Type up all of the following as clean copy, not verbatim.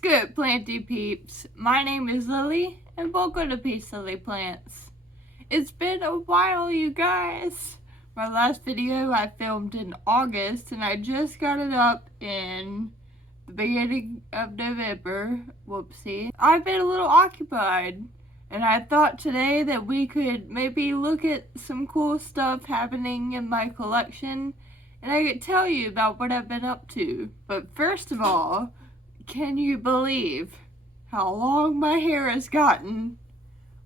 What's good, planty peeps? My name is Lily, and welcome to Peace Lily Plants. It's been a while, you guys. My last video I filmed in August, and I just got it up in the beginning of November. Whoopsie. I've been a little occupied, and I thought today that we could maybe look at some cool stuff happening in my collection, and I could tell you about what I've been up to. But first of all, can you believe how long my hair has gotten?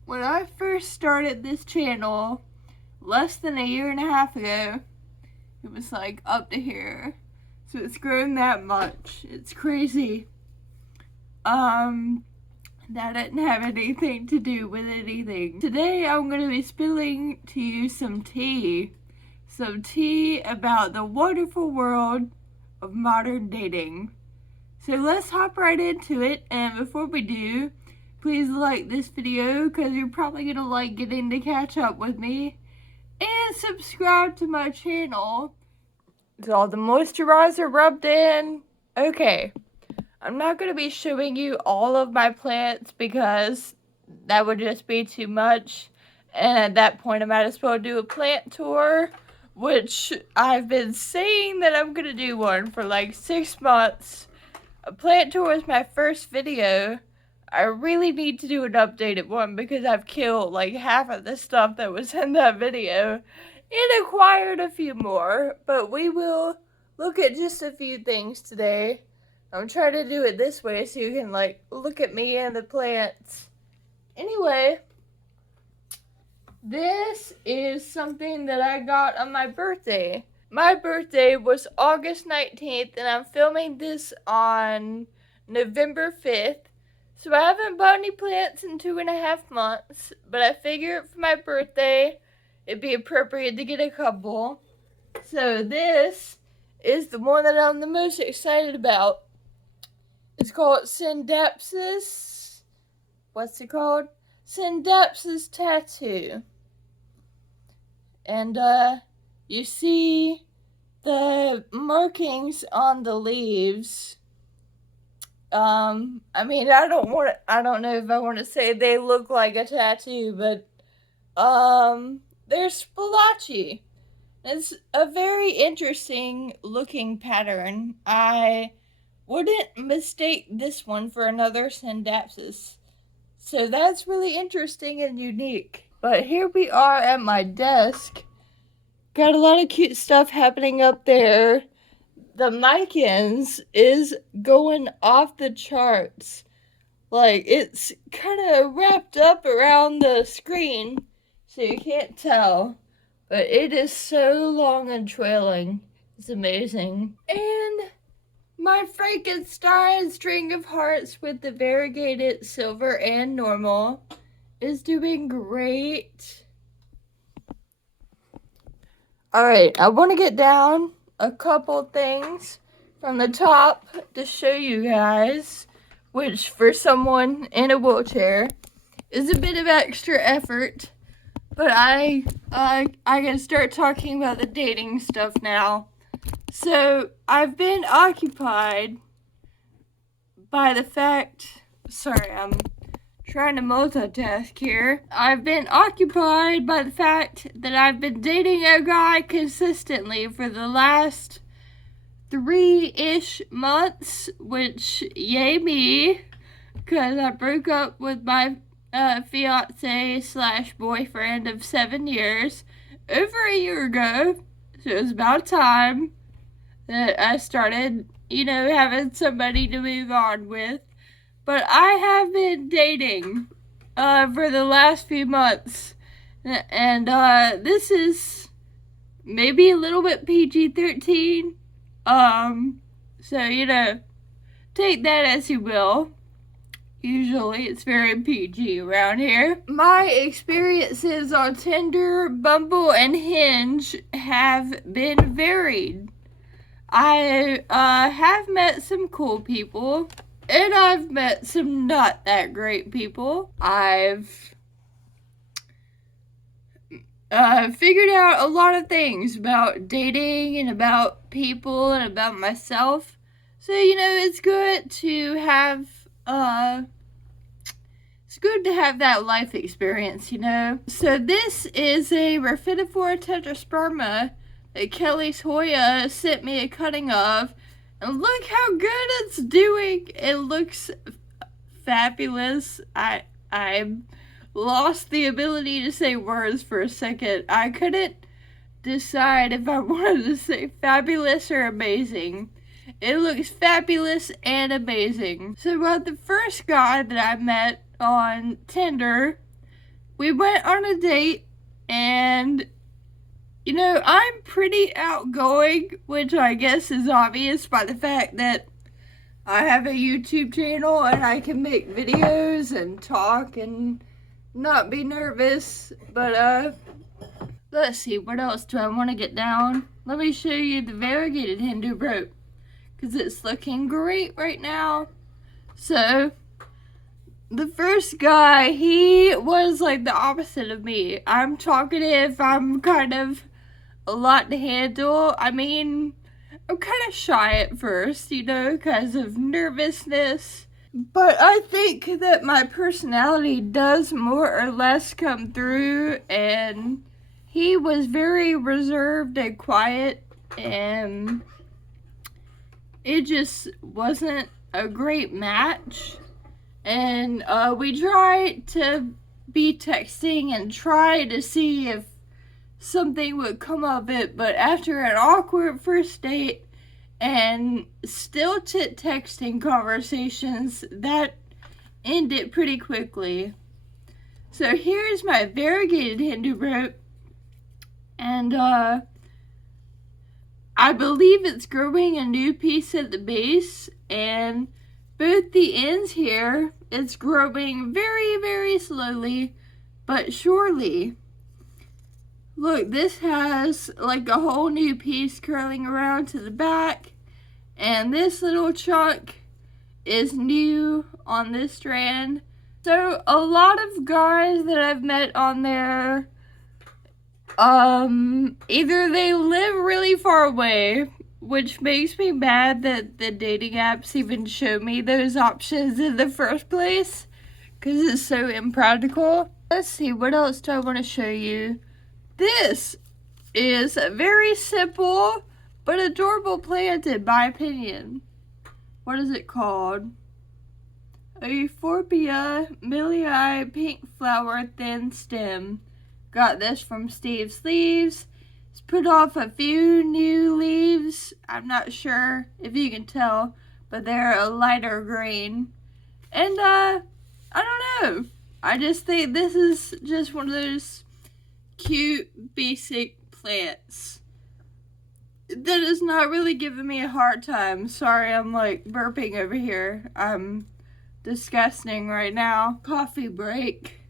When I first started this channel, less than a year and a half ago, it was like up to here. So it's grown that much. It's crazy. That didn't have anything to do with anything. Today I'm going to be spilling to you some tea. Some tea about the wonderful world of modern dating. So let's hop right into it, and before we do, please like this video because you're probably going to like getting to catch up with me, and subscribe to my channel. Is all the moisturizer rubbed in? Okay, I'm not going to be showing you all of my plants because that would just be too much, and at that point I might as well do a plant tour, which I've been saying that I'm going to do one for like 6 months. A plant tour was my first video. I really need to do an updated one because I've killed like half of the stuff that was in that video and acquired a few more. But we will look at just a few things today. I'm trying to do it this way so you can like look at me and the plants. Anyway, this is something that I got on my birthday. My birthday was August 19th, and I'm filming this on November 5th. So I haven't bought any plants in 2.5 months, but I figured for my birthday, it'd be appropriate to get a couple. So this is the one that I'm the most excited about. It's called Scindapsus. What's it called? Scindapsus Tattoo. And, you see the markings on the leaves. I mean, I don't know if I want to say they look like a tattoo, but, they're splotchy. It's a very interesting looking pattern. I wouldn't mistake this one for another Scindapsus. So that's really interesting and unique. But here we are at my desk. Got a lot of cute stuff happening up there. The Micans is going off the charts. Like, it's kind of wrapped up around the screen, so you can't tell. But it is so long and trailing. It's amazing. And my Frankenstein string of hearts with the variegated silver and normal is doing great. Alright, I want to get down a couple things from the top to show you guys, which for someone in a wheelchair is a bit of extra effort, but I can start talking about the dating stuff now. So, I've been occupied by the fact, sorry, I'm trying to multitask here. I've been occupied by the fact that I've been dating a guy consistently for the last 3-ish months, which yay me, because I broke up with my fiance slash boyfriend of 7 years over a year ago. So it was about time that I started, having somebody to move on with. But I have been dating for the last few months, and this is maybe a little bit PG-13, so, take that as you will. Usually it's very PG around here. My experiences on Tinder, Bumble, and Hinge have been varied. I have met some cool people, and I've met some not that great people. I've figured out a lot of things about dating and about people and about myself. So, it's good to have it's good to have that life experience, you know? So this is a Rhaphidophora tetrasperma that Kelly's Hoya sent me a cutting of. And look how good it's doing. It looks fabulous. I lost the ability to say words for a second. I couldn't decide if I wanted to say fabulous or amazing. It looks fabulous and amazing. So the first guy that I met on Tinder, we went on a date, and you know, I'm pretty outgoing, which I guess is obvious by the fact that I have a YouTube channel and I can make videos and talk and not be nervous. But let's see, what else do I want to get down? Let me show you the variegated Hindu rope, because it's looking great right now. So the first guy, he was like the opposite of me. I'm talkative, I'm kind of a lot to handle. I mean, I'm kind of shy at first, you know, because of nervousness. But I think that my personality does more or less come through, and he was very reserved and quiet, and it just wasn't a great match. And we tried to be texting and try to see if something would come of it, but after an awkward first date and still texting conversations, that ended pretty quickly. So here's my variegated Hindu rope, and I believe it's growing a new piece at the base, and both the ends here, it's growing very, very slowly but surely. Look, this has like a whole new piece curling around to the back, and this little chunk is new on this strand. So a lot of guys that I've met on there, either they live really far away, which makes me mad that the dating apps even show me those options in the first place, because it's so impractical. Let's see, what else do I want to show you? This is a very simple but adorable plant, in my opinion. What is it called? A Euphorbia millii pink flower thin stem. Got this from Steve's Leaves. It's put off a few new leaves. I'm not sure if you can tell, but they're a lighter green. And I don't know. I just think this is just one of those cute, basic plants that is not really giving me a hard time. Sorry, I'm like burping over here. I'm disgusting right now. Coffee break.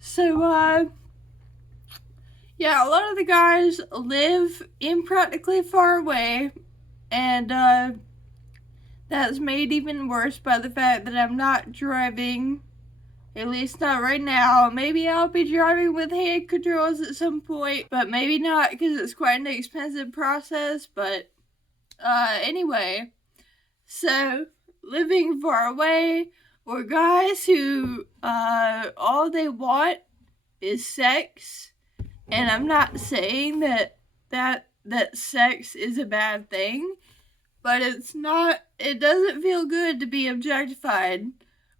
So, yeah, a lot of the guys live impractically far away, and that's made even worse by the fact that I'm not driving. At least not right now. Maybe I'll be driving with hand controls at some point, but maybe not, because it's quite an expensive process. But anyway, so living far away, or guys who all they want is sex, and I'm not saying that sex is a bad thing, but it's not. It doesn't feel good to be objectified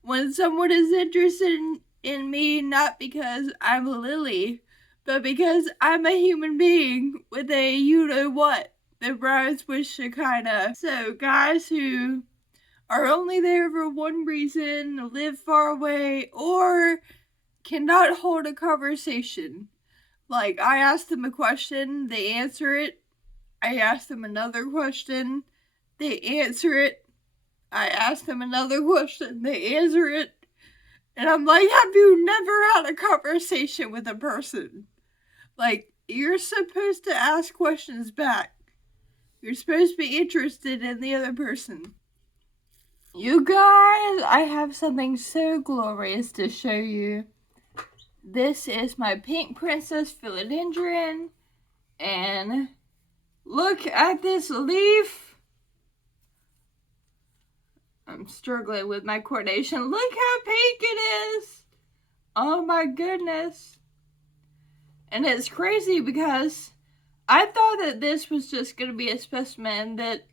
when someone is interested in me, not because I'm a lily, but because I'm a human being with a you-know-what that rhymes with Shekinah. So guys who are only there for one reason, live far away, or cannot hold a conversation. Like, I ask them a question, they answer it. I ask them another question, they answer it. I ask them another question, they answer it, and I'm like, have you never had a conversation with a person? Like, you're supposed to ask questions back. You're supposed to be interested in the other person. You guys, I have something so glorious to show you. This is my pink princess philodendron, and look at this leaf. I'm struggling with my coordination. Look how pink it is. Oh my goodness. And it's crazy because I thought that this was just going to be a specimen that,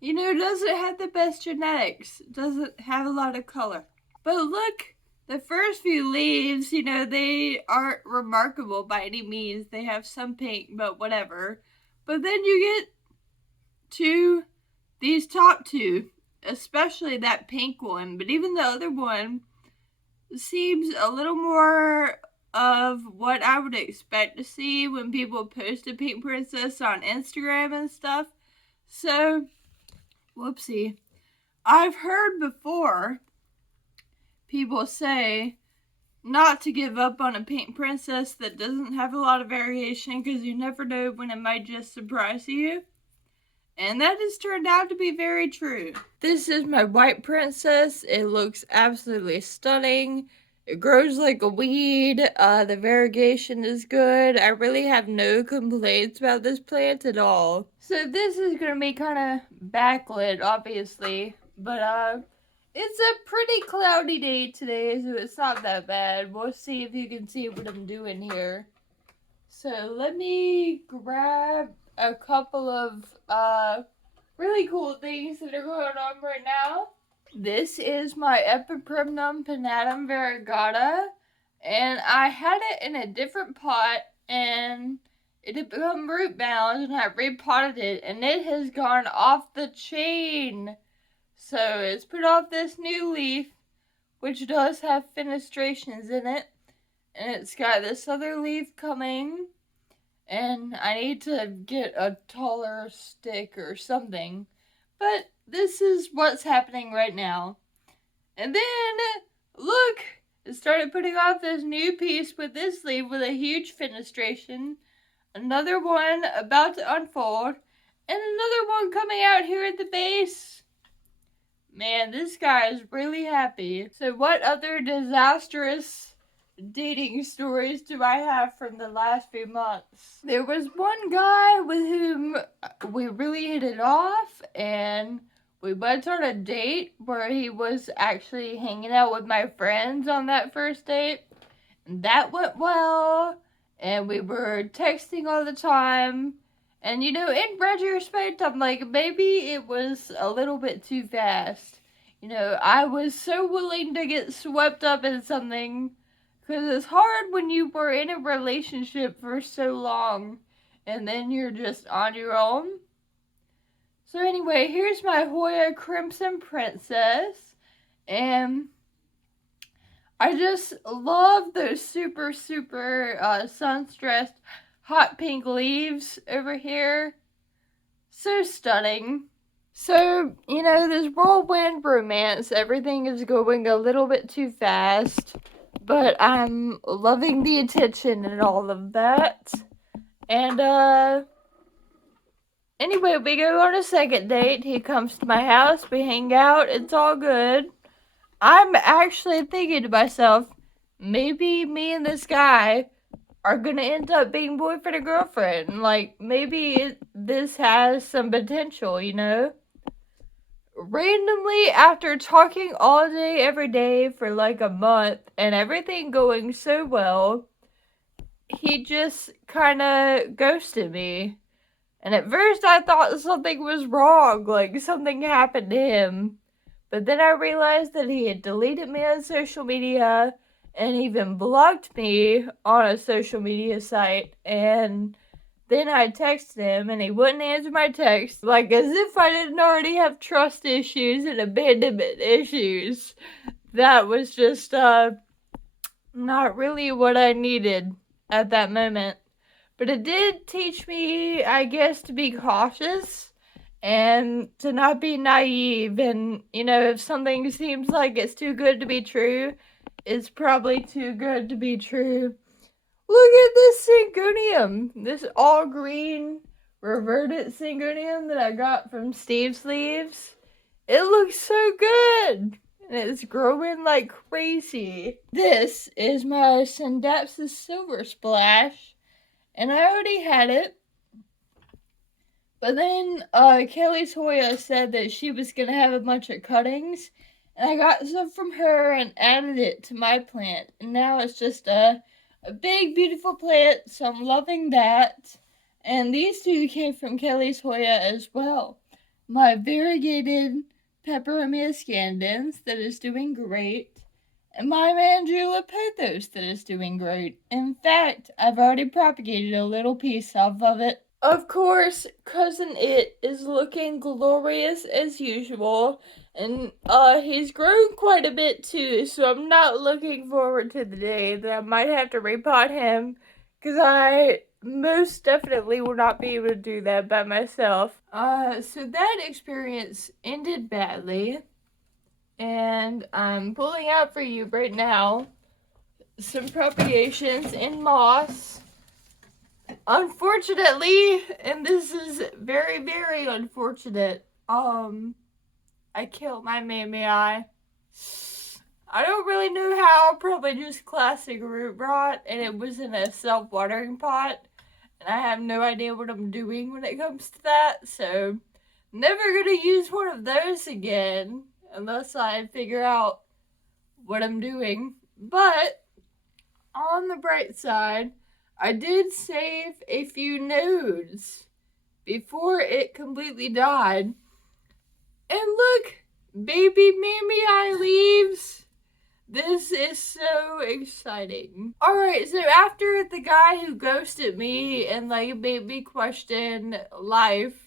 doesn't have the best genetics. Doesn't have a lot of color. But look, the first few leaves, they aren't remarkable by any means. They have some pink, but whatever. But then you get to these top two, especially that pink one. But even the other one seems a little more of what I would expect to see when people post a pink princess on Instagram and stuff. So, whoopsie. I've heard before people say not to give up on a pink princess that doesn't have a lot of variation because you never know when it might just surprise you. And that has turned out to be very true. This is my white princess. It looks absolutely stunning. It grows like a weed. The variegation is good. I really have no complaints about this plant at all. So this is going to be kind of backlit, obviously. But it's a pretty cloudy day today, so it's not that bad. We'll see if you can see what I'm doing here. So let me grab a couple of really cool things that are going on right now. This is my Epiprimnum pinnatum variegata, and I had it in a different pot, and it had become root bound, and I repotted it, and it has gone off the chain. So it's put off this new leaf, which does have fenestrations in it, and it's got this other leaf coming. And I need to get a taller stick or something. But this is what's happening right now. And then, look! It started putting off this new piece with this leaf with a huge fenestration. Another one about to unfold. And another one coming out here at the base. Man, this guy is really happy. So what other disastrous dating stories do I have from the last few months? There was one guy with whom we really hit it off, and we went on a date where he was actually hanging out with my friends on that first date. And that went well, and we were texting all the time. And in retrospect, I'm like, maybe it was a little bit too fast. I was so willing to get swept up in something. Because it's hard when you were in a relationship for so long and then you're just on your own. So anyway, here's my Hoya Crimson Princess. And I just love those super sun-stressed hot pink leaves over here. So stunning. So, this whirlwind romance, everything is going a little bit too fast. But I'm loving the attention and all of that. And, anyway, we go on a second date. He comes to my house. We hang out. It's all good. I'm actually thinking to myself, maybe me and this guy are gonna end up being boyfriend and girlfriend. Like, maybe this has some potential, Randomly, after talking all day, every day for like a month and everything going so well, he just kind of ghosted me. And at first I thought something was wrong, like something happened to him. But then I realized that he had deleted me on social media and even blocked me on a social media site. And then I texted him and he wouldn't answer my text, like as if I didn't already have trust issues and abandonment issues. That was just not really what I needed at that moment. But it did teach me, I guess, to be cautious and to not be naive. And, if something seems like it's too good to be true, it's probably too good to be true. Look at this syngonium. This all green reverted syngonium that I got from Steve's Leaves. It looks so good. And it's growing like crazy. This is my Syndapsis Silver Splash. And I already had it. But then Kelly Toya said that she was gonna have a bunch of cuttings, and I got some from her and added it to my plant, and now it's just a big beautiful plant. So I'm loving that. And these two came from Kelly Toya as well. My variegated Peperomia scandens that is doing great, and my Mandula pothos that is doing great. In fact, I've already propagated a little piece off of it. Of course, Cousin It is looking glorious as usual, and he's grown quite a bit too, so I'm not looking forward to the day that I might have to repot him, because I most definitely will not be able to do that by myself. So that experience ended badly, and I'm pulling out for you right now some propagations in moss. Unfortunately, and this is very, very unfortunate, I killed my mammy eye. I don't really know how, probably just classic root rot, and it was in a self-watering pot, and I have no idea what I'm doing when it comes to that, so never gonna use one of those again, unless I figure out what I'm doing. But, on the bright side, I did save a few nodes before it completely died. And look, baby mammy eye leaves. This is so exciting. Alright, so after the guy who ghosted me and like made me question life,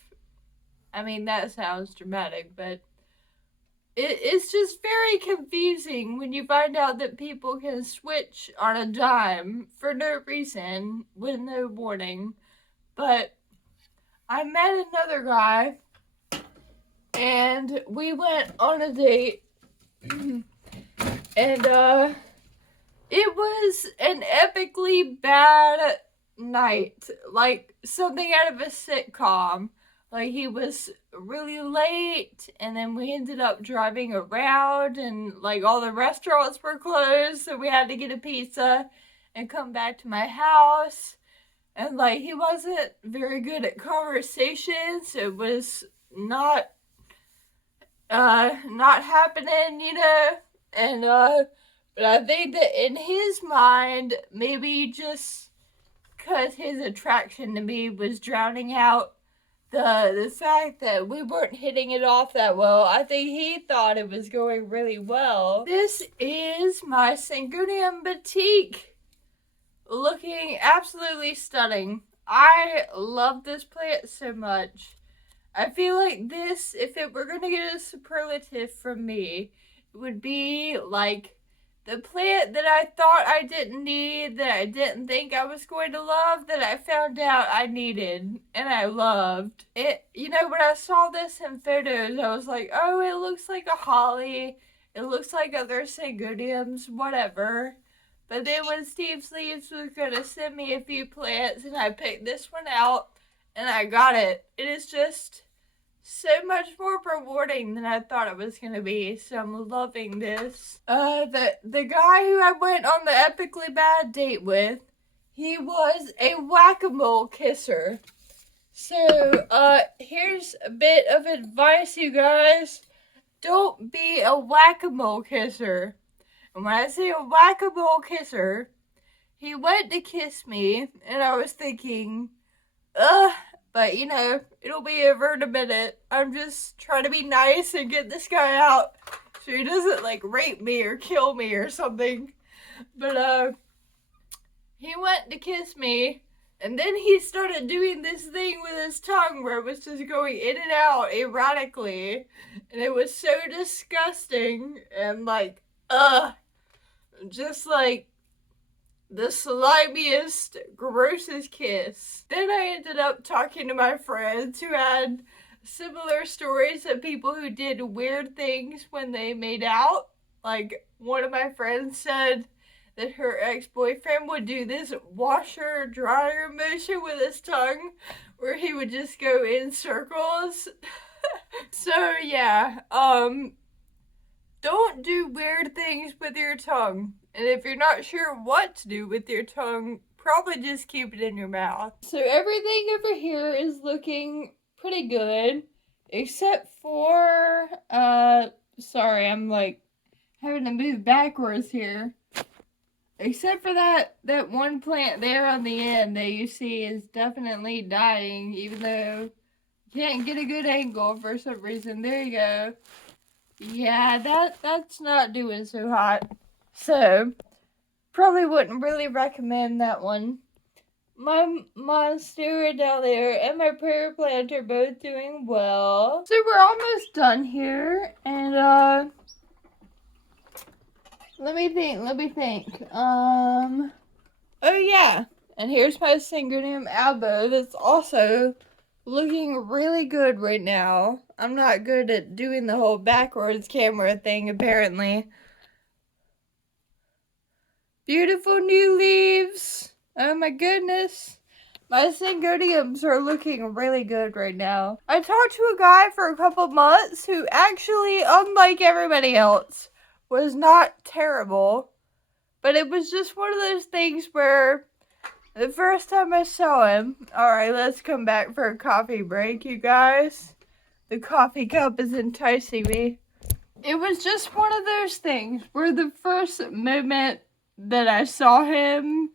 I mean that sounds dramatic, but it's just very confusing when you find out that people can switch on a dime for no reason with no warning. But I met another guy and we went on a date and it was an epically bad night, like something out of a sitcom. Like, he was really late, and then we ended up driving around, and like all the restaurants were closed, so we had to get a pizza and come back to my house. And like, he wasn't very good at conversation, so it was not happening, you know. And but I think that in his mind, maybe just because his attraction to me was drowning out the fact that we weren't hitting it off that well, I think he thought it was going really well. This is my Syngonium Batik, looking absolutely stunning. I love this plant so much. I feel like this, if it were going to get a superlative from me, it would be like the plant that I thought I didn't need, that I didn't think I was going to love, that I found out I needed and I loved. It, you know, when I saw this in photos, I was like, oh, it looks like a holly. It looks like other Syngoniums, whatever. But then when Steve Sleeves was going to send me a few plants and I picked this one out and I got it, it is just so much more rewarding than I thought it was gonna be, so I'm loving this. The guy who I went on the epically bad date with, he was a whack-a-mole kisser. So, here's a bit of advice, you guys. Don't be a whack-a-mole kisser. And when I say a whack-a-mole kisser, he went to kiss me, and I was thinking, but you know, it'll be over in a minute. I'm just trying to be nice and get this guy out so he doesn't like rape me or kill me or something. But he went to kiss me, and then he started doing this thing with his tongue where it was just going in and out erratically, and it was so disgusting and like just like the slimiest, grossest kiss. Then I ended up talking to my friends who had similar stories of people who did weird things when they made out. Like, one of my friends said that her ex-boyfriend would do this washer dryer motion with his tongue where he would just go in circles. So yeah, don't do weird things with your tongue. And if you're not sure what to do with your tongue, probably just keep it in your mouth. So everything over here is looking pretty good. Except for, sorry, I'm like having to move backwards here. Except for that one plant there on the end that you see is definitely dying, even though you can't get a good angle for some reason. There you go. Yeah, that's not doing so hot. So, probably wouldn't really recommend that one. My monstera down there and my prayer plant are both doing well. So we're almost done here, and let me think. Oh yeah, and here's my Syngrenium albo that's also looking really good right now. I'm not good at doing the whole backwards camera thing, apparently. Beautiful new leaves. Oh my goodness. My Syngoniums are looking really good right now. I talked to a guy for a couple months who actually, unlike everybody else, was not terrible. But it was just one of those things where the first time I saw him... Alright, let's come back for a coffee break, you guys. The coffee cup is enticing me. It was just one of those things where the first moment that I saw him,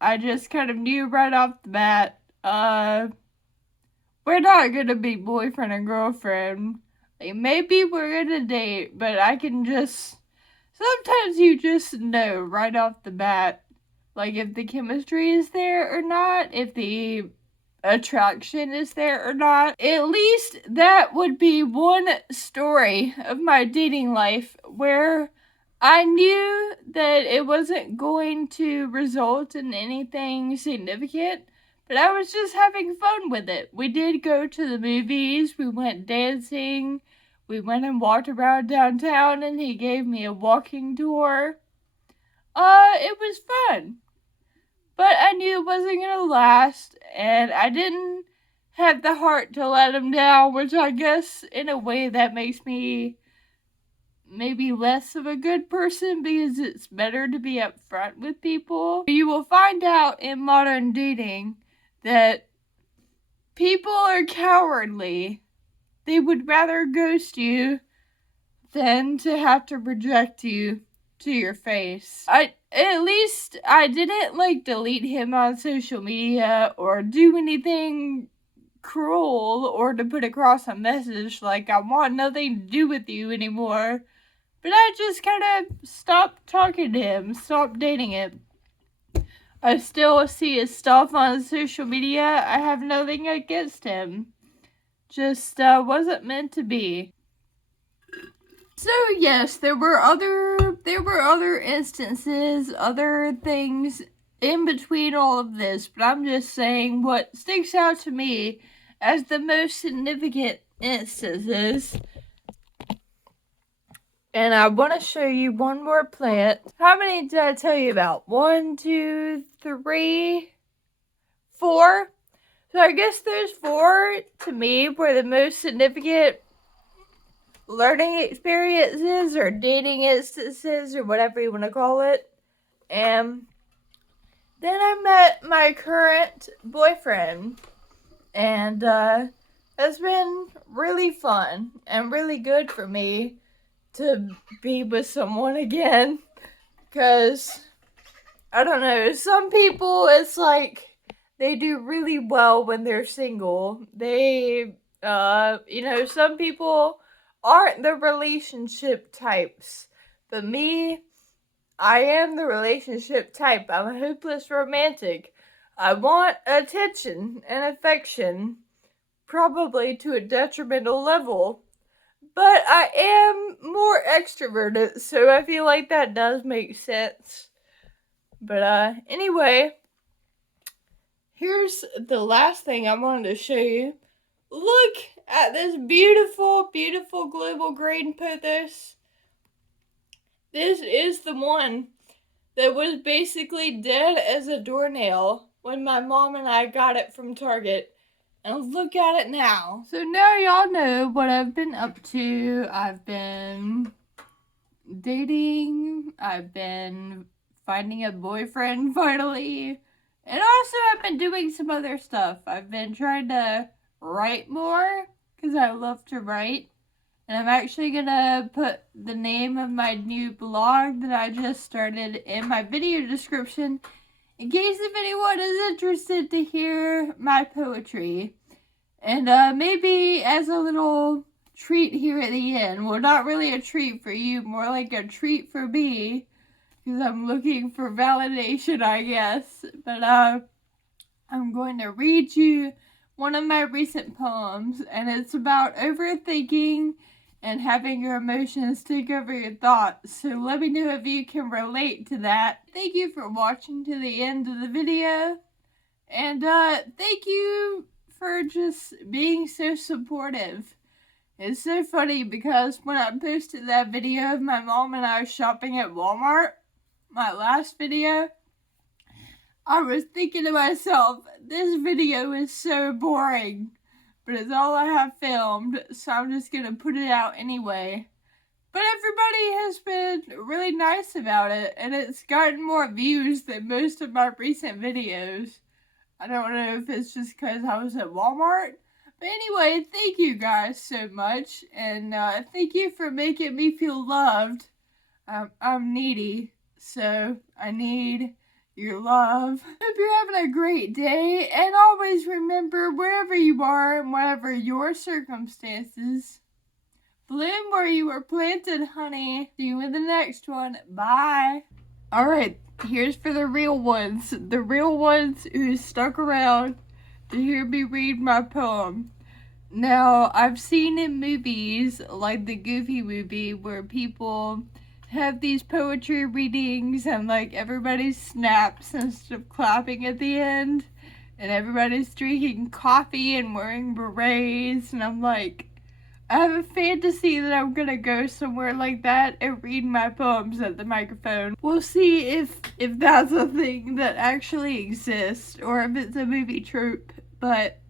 I just kind of knew right off the bat, we're not gonna be boyfriend and girlfriend. Like, maybe we're gonna date, but I can just... Sometimes you just know right off the bat, like, if the chemistry is there or not, if the attraction is there or not. At least that would be one story of my dating life where I knew that it wasn't going to result in anything significant, but I was just having fun with it. We did go to the movies, we went dancing, we went and walked around downtown, and he gave me a walking tour. It was fun. But I knew it wasn't gonna last, and I didn't have the heart to let him down, which I guess in a way that makes me maybe less of a good person, because it's better to be upfront with people. You will find out in modern dating that people are cowardly. They would rather ghost you than to have to reject you to your face. At least I didn't like delete him on social media or do anything cruel or to put across a message like I want nothing to do with you anymore. But I just kind of stopped talking to him, stopped dating him. I still see his stuff on social media. I have nothing against him. Just wasn't meant to be. So yes, there were other instances, other things in between all of this, but I'm just saying what sticks out to me as the most significant instances. And I want to show you one more plant. How many did I tell you about? 1, 2, 3, 4. So I guess those 4 to me were the most significant learning experiences or dating instances or whatever you want to call it. And then I met my current boyfriend, and it's been really fun and really good for me to be with someone again, because I don't know, some people, it's like they do really well when they're single. They some people aren't the relationship types, but me, I am the relationship type. I'm a hopeless romantic. I want attention and affection, probably to a detrimental level, but I am more extroverted, so I feel like that does make sense. But anyway, here's the last thing I wanted to show you. Look at this beautiful, beautiful global green pothos. This is the one that was basically dead as a doornail when my mom and I got it from Target. And look at it now. So now y'all know what I've been up to. I've been dating. I've been finding a boyfriend finally. And also I've been doing some other stuff. I've been trying to write more because I love to write. And I'm actually gonna put the name of my new blog that I just started in my video description in case if anyone is interested to hear my poetry. And maybe as a little treat here at the end. Well, not really a treat for you, more like a treat for me. Because I'm looking for validation, I guess. But I'm going to read you one of my recent poems. And it's about overthinking and having your emotions take over your thoughts. So let me know if you can relate to that. Thank you for watching to the end of the video. And thank you for just being so supportive. It's so funny because when I posted that video of my mom and I shopping at Walmart, my last video, I was thinking to myself, this video is so boring, but it's all I have filmed, so I'm just gonna put it out anyway. But everybody has been really nice about it, and it's gotten more views than most of my recent videos. I don't know if it's just because I was at Walmart. But anyway, thank you guys so much. And thank you for making me feel loved. I'm needy, so I need your love. Hope you're having a great day. And always remember, wherever you are and whatever your circumstances, bloom where you were planted, honey. See you in the next one. Bye. Alright, here's for the real ones. The real ones who stuck around to hear me read my poem. Now, I've seen in movies, like the Goofy movie, where people have these poetry readings and like everybody snaps instead of clapping at the end. And everybody's drinking coffee and wearing berets. And I'm like, I have a fantasy that I'm gonna go somewhere like that and read my poems at the microphone. We'll see if that's a thing that actually exists or if it's a movie trope, but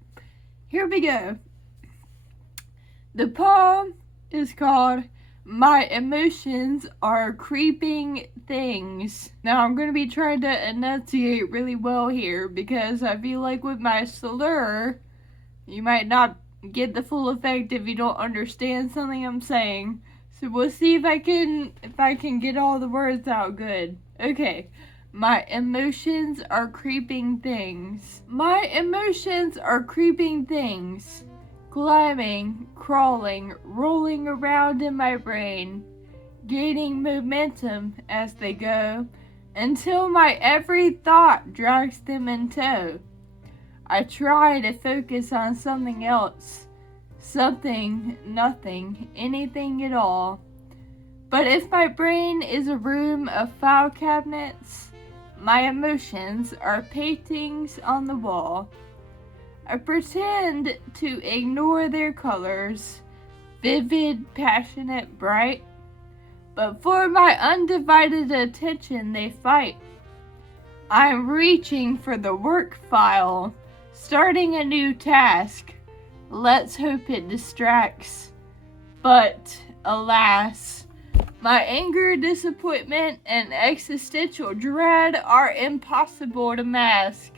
here we go. The poem is called My Emotions Are Creeping Things. Now I'm gonna be trying to enunciate really well here because I feel like with my slur, you might not get the full effect if you don't understand something I'm saying. So we'll see if I can get all the words out good. Okay. My emotions are creeping things. My emotions are creeping things. Climbing, crawling, rolling around in my brain, gaining momentum as they go, until my every thought drags them in tow. I try to focus on something else, something, nothing, anything at all. But if my brain is a room of file cabinets, my emotions are paintings on the wall. I pretend to ignore their colors, vivid, passionate, bright, but for my undivided attention they fight. I'm reaching for the work file, starting a new task. Let's hope it distracts. But, alas, my anger, disappointment, and existential dread are impossible to mask.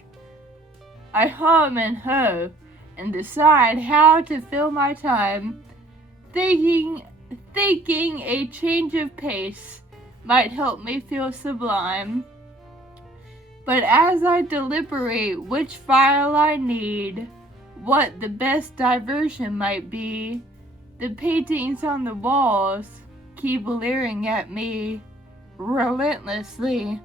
I hum and ho and decide how to fill my time, thinking a change of pace might help me feel sublime. But as I deliberate which file I need, what the best diversion might be, the paintings on the walls keep leering at me relentlessly.